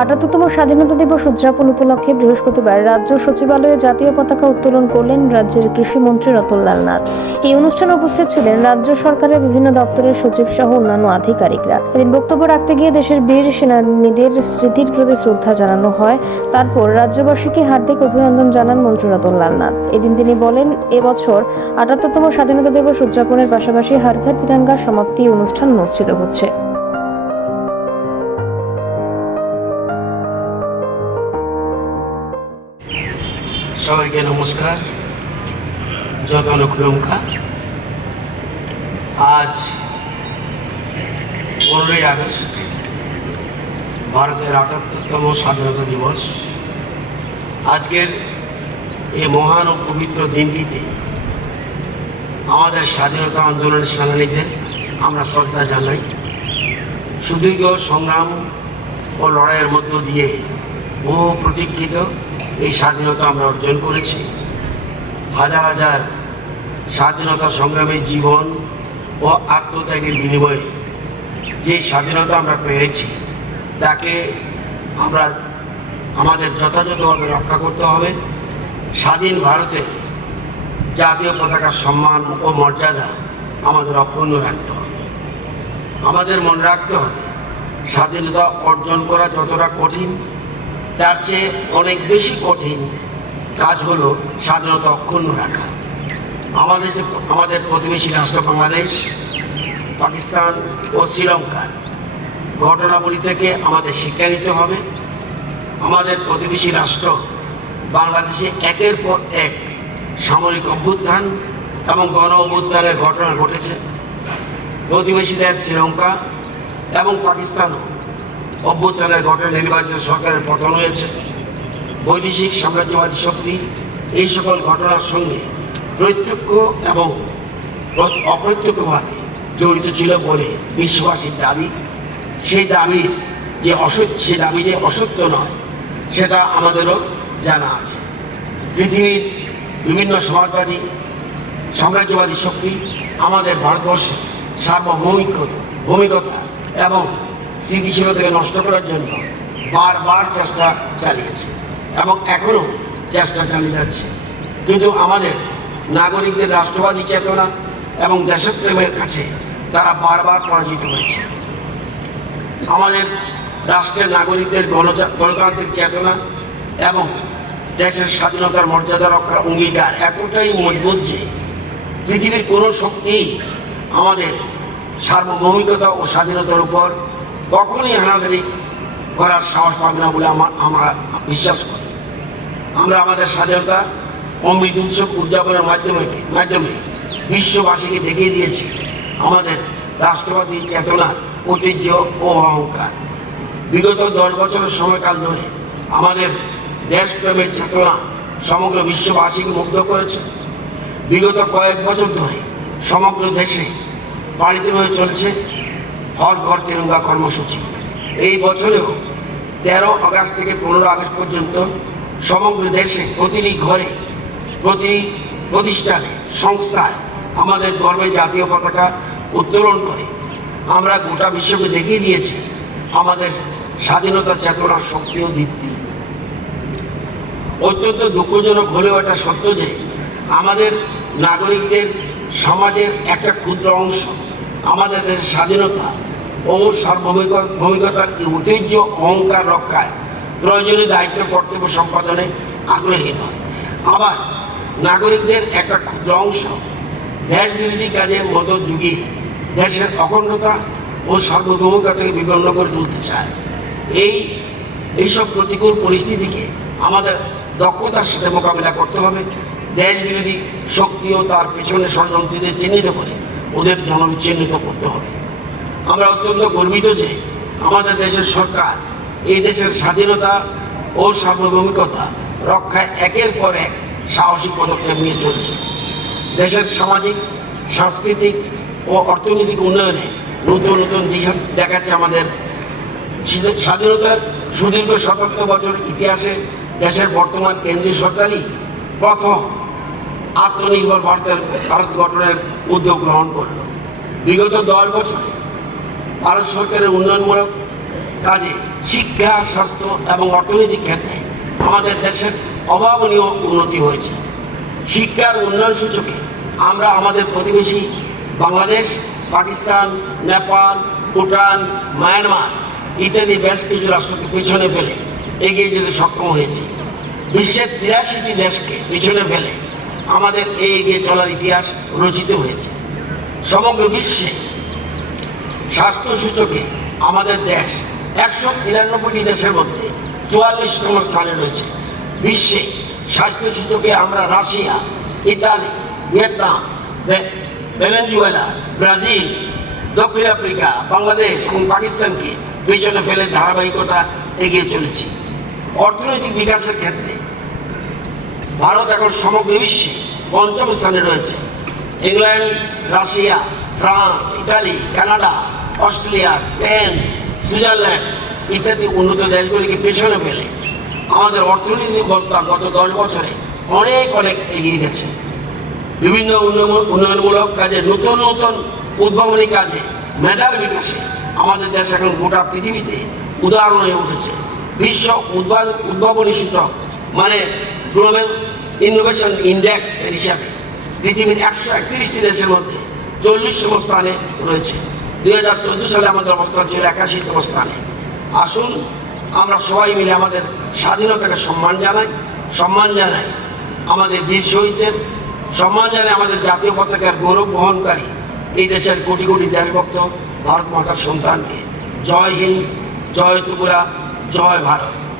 আটাত্তরতম স্বাধীনতা দিবস উদযাপন উপলক্ষে বৃহস্পতিবার রাজ্য সচিবালয়ে জাতীয় পতাকা উত্তোলন করলেন রাজ্যের কৃষিমন্ত্রী রতনলাল নাথ এই অনুষ্ঠানে উপস্থিত ছিলেন রাজ্য সরকারের বিভিন্ন দপ্তরের সচিব সহ অন্যান্য আধিকারিকরা এদিন বক্তব্য রাখতে গিয়ে দেশের বীর সেনানীদের স্মৃতির প্রতি শ্রদ্ধা জানানো হয় তারপর রাজ্যবাসীকে হার্দিক অভিনন্দন জানান মন্ত্রী রতনলাল নাথ এদিন তিনি বলেন এবছর আটাত্তরতম স্বাধীনতা দিবস উদযাপনের পাশাপাশি হারঘাট তিরাঙ্গা সমাপ্তি অনুষ্ঠান অনুষ্ঠিত হচ্ছে সবাইকে নমস্কার যতন কুলঙ্কা আজ পনেরোই আগস্ট ভারতের আটাত্তরতম স্বাধীনতা দিবস আজকের এই মহান ও পবিত্র দিনটিতে আমাদের স্বাধীনতা আন্দোলনের সেনানীদের আমরা শ্রদ্ধা জানাই সুদীর্ঘ সংগ্রাম ও লড়াইয়ের মধ্য দিয়ে বহু প্রতীক্ষিত এই স্বাধীনতা আমরা অর্জন করেছি হাজার হাজার স্বাধীনতা সংগ্রামের জীবন ও আত্মত্যাগের বিনিময়ে যে স্বাধীনতা আমরা পেয়েছি তাকে আমরা আমাদের যথাযথভাবে রক্ষা করতে হবে স্বাধীন ভারতে জাতীয় পতাকার সম্মান ও মর্যাদা আমাদের অক্ষুণ্ণ রাখতে হবে আমাদের মনে রাখতে হবে স্বাধীনতা অর্জন করা যতটা কঠিন তার চেয়ে অনেক বেশি কঠিন কাজ হলো স্বাধীনতা অক্ষুণ্ণ রাখা আমাদের আমাদের প্রতিবেশী রাষ্ট্র বাংলাদেশ পাকিস্তান ও শ্রীলঙ্কার ঘটনাবলী থেকে আমাদের শিক্ষা নিতে হবে আমাদের প্রতিবেশী রাষ্ট্র বাংলাদেশে একের পর এক সামরিক অভ্যুত্থান এবং গণ অভ্যুত্থানের ঘটনা ঘটেছে প্রতিবেশী দেশ শ্রীলঙ্কা এবং পাকিস্তানও অভ্যুত্থানের ঘটনা নির্বাচিত সরকারের পতন হয়েছে বৈদেশিক সাম্রাজ্যবাদী শক্তি এই সকল ঘটনার সঙ্গে প্রত্যক্ষ এবং অপ্রত্যক্ষভাবে জড়িত ছিল বলে বিশ্ববাসীর দাবি সেই দাবি যে অসত্য সে দাবি যে অসত্য নয় সেটা আমাদেরও জানা আছে পৃথিবীর বিভিন্ন সমাজবাদী সাম্রাজ্যবাদী শক্তি আমাদের ভারতবর্ষে সার্বভৌমিকতা ভূমিকতা এবং স্মৃতিশীলতাকে নষ্ট করার জন্য বারবার চেষ্টা চালিয়েছে এবং এখনও চেষ্টা চালিয়ে যাচ্ছে কিন্তু আমাদের নাগরিকদের রাষ্ট্রবাদী চেতনা এবং দেশপ্রেমের কাছে তারা বারবার পরাজিত হয়েছে আমাদের রাষ্ট্রের নাগরিকদের গণতান্ত্রিক চেতনা এবং দেশের স্বাধীনতার মর্যাদা রক্ষার অঙ্গীকার এতটাই মজবুত যে পৃথিবীর কোনো শক্তি আমাদের সার্বভৌমিকতা ও স্বাধীনতার উপর তখনই হানাহানি করার সাহস পাবে না বলে আমার আমরা বিশ্বাস করি আমরা আমাদের স্বাধীনতা অমৃত উৎসব উদযাপনের মাধ্যমে মাধ্যমে বিশ্ববাসীকে দেখিয়ে দিয়েছি আমাদের রাষ্ট্রবাদী চেতনা ঐতিহ্য ও অহংকার বিগত দশ বছরের সময়কাল ধরে আমাদের দেশপ্রেমের চেতনা সমগ্র বিশ্ববাসীকে মুগ্ধ করেছে বিগত কয়েক বছর ধরে সমগ্র দেশে পালিত হয়ে চলছে হর ঘর তেরঙ্গা কর্মসূচি এই বছরেও তেরো আগস্ট থেকে পনেরো আগস্ট পর্যন্ত সমগ্র দেশে প্রতিটি ঘরে প্রতিটি প্রতিষ্ঠানে সংস্থায় আমাদের গর্বে জাতীয় পতাকা উত্তোলন করে আমরা গোটা বিশ্বকে দেখিয়ে দিয়েছি আমাদের স্বাধীনতা চেতনার শক্তি ও দীপ্তি অত্যন্ত দুঃখজনক হলেও এটা সত্য যে আমাদের নাগরিকদের সমাজের একটা ক্ষুদ্র অংশ আমাদের দেশের স্বাধীনতা ও সার্বভৌমিকতার ঐতিহ্য অহংকার রক্ষায় প্রয়োজনীয় দায়িত্ব কর্তব্য সম্পাদনে আগ্রহী নয় আবার নাগরিকদের একটা ক্ষুদ্র অংশ দেশ বিরোধী কাজে মত যুগী দেশের অখণ্ডতা ও সার্বভৌমিকতাকে বিপন্ন করে তুলতে চায় এই এইসব প্রতিকূল পরিস্থিতিকে আমাদের দক্ষতার সাথে মোকাবিলা করতে হবে দেশ বিরোধী শক্তিও তার পেছনে ষড়যন্ত্রীদের চিহ্নিত করে ওদের চিহ্নিত করতে হবে আমরা অত্যন্ত গর্বিত যে আমাদের দেশের সরকার এই দেশের স্বাধীনতা ও সার্বভৌমিকতা রক্ষায় একের পর এক সাহসী পদক্ষেপ নিয়ে চলছে দেশের সামাজিক সাংস্কৃতিক ও অর্থনৈতিক উন্নয়নে নতুন নতুন দিশা দেখাচ্ছে আমাদের স্বাধীনতার সুদীর্ঘ সতর্ক বছর ইতিহাসে দেশের বর্তমান কেন্দ্রীয় সরকারই প্রথম আত্মনির্ভর ভারতের ভারত গঠনের উদ্যোগ গ্রহণ করল বিগত দশ বছরে ভারত সরকারের উন্নয়নমূলক কাজে শিক্ষা স্বাস্থ্য এবং অর্থনীতি ক্ষেত্রে আমাদের দেশের অভাবনীয় উন্নতি হয়েছে শিক্ষার উন্নয়ন সূচকে আমরা আমাদের প্রতিবেশী বাংলাদেশ পাকিস্তান নেপাল ভুটান মায়ানমার ইত্যাদি বেশ কিছু রাষ্ট্রকে পিছনে ফেলে এগিয়ে যেতে সক্ষম হয়েছি বিশ্বের তিরাশিটি দেশকে পিছনে ফেলে আমাদের এই এগিয়ে চলার ইতিহাস রচিত হয়েছে সমগ্র বিশ্বে স্বাস্থ্য সূচকে আমাদের দেশ একশো তিরানব্বইটি দেশের মধ্যে চুয়াল্লিশতম স্থানে রয়েছে বিশ্বে স্বাস্থ্য সূচকে আমরা Russia Italy Vietnam Venezuela Brazil দক্ষিণ আফ্রিকা বাংলাদেশ এবং পাকিস্তানকে পেছনে ফেলে ধারাবাহিকতা এগিয়ে চলেছি অর্থনৈতিক বিকাশের ক্ষেত্রে ভারত এখন সমগ্র বিশ্বে পঞ্চম স্থানে রয়েছে England Russia France Italy Canada Australia Spain Switzerland ইত্যাদি উন্নত দেশগুলিকে পেছনে ফেলে আমাদের অর্থনৈতিক অবস্থা গত দশ বছরে অনেক অনেক এগিয়ে গেছে বিভিন্ন উন্নয়নমূলক কাজে নতুন নতুন উদ্ভাবনী কাজে মেধার বিকাশে আমাদের দেশ এখন গোটা পৃথিবীতে উদাহরণ হয়ে উঠেছে বিশ্ব উদ্ভাবনী সূচক মানে গ্লোবাল ইনোভেশন ইন্ডেক্স হিসাবে পৃথিবীর একশো একত্রিশটি দেশের মধ্যে চল্লিশতম স্থানে রয়েছে দুই হাজার চোদ্দো সালে আমাদের অবস্থান ছিল একাশিতম স্থানে আসুন আমরা সবাই মিলে আমাদের স্বাধীনতাকে সম্মান জানাই সম্মান জানাই আমাদের বীর শহীদদের সম্মান জানাই আমাদের জাতীয় পতাকার গৌরব বহনকারী এই দেশের কোটি কোটি দেশভক্ত ভারত মাতার সন্তানকে জয় হিন্দ জয় ত্রিপুরা জয় ভারত